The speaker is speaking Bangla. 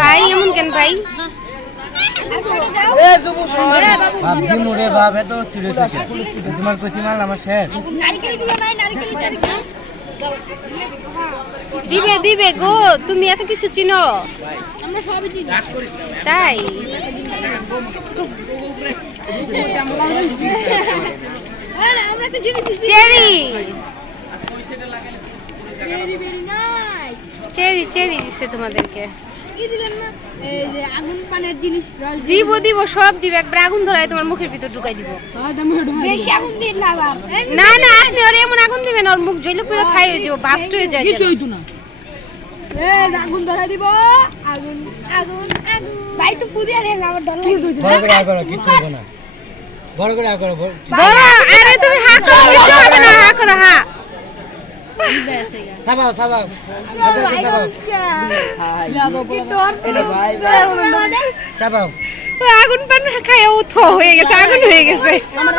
ভাই এমন কেন ভাই? ভাবছি মুড়ে ভাবে তো সিরিয়াস হচ্ছে তোমার কচি মাল আমার শেষ দিবে দিবে গো, তুমি এত কিছু চিনো? আমরা সবই চিনি। তাই আমরা একটা জিনিস cherry very very nice. Cherry cherry দিছে তোমাদেরকে। কি দিলেন না? এই যে আগুন পানের জিনিস রস দিব দিব সব দিব, একবার আগুন ধরাই তোমার মুখের ভিতর ঢুকাই দিব। বেশি আগুন দিন না বাবা। না না আপনি ওর এমন আগুন দিবেন ওর মুখ জ্বলে পুরো ছাই হয়ে যাবে, বাস্ট হয়ে যায়। কিছু হইতো না। এই আগুন ধরাই দিব। আগুন আগুন আগুন ভাই একটু ফুদিয়ে দেন আমার ডর লাগে। বড় করে করো কিছু হবে না, বড় করে করো বড়। আরে তুমি হা করো, কিছু হবে না, হা করো হা। সাবাও সাবাও সাবাও আগুন পান খায় উঠো হয়ে গেছে, আগুন হয়ে গেছে। আমার